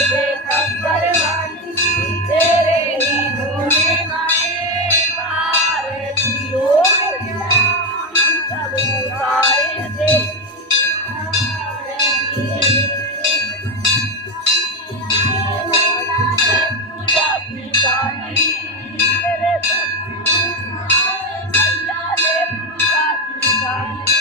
तुझे खबर वाली तेरे ही होने वाले भारती हो मैया हम सब उतारे थे पूजा की गाली तेरे मैया ने पूजा की गाली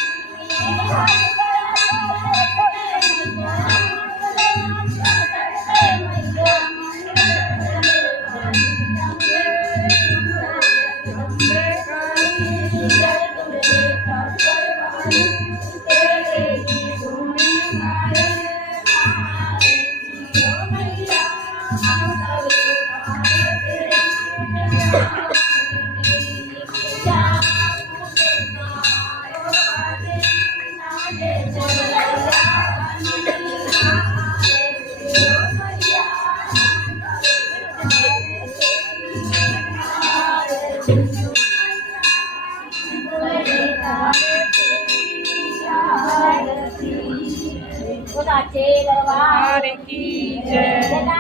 दरबार की जय।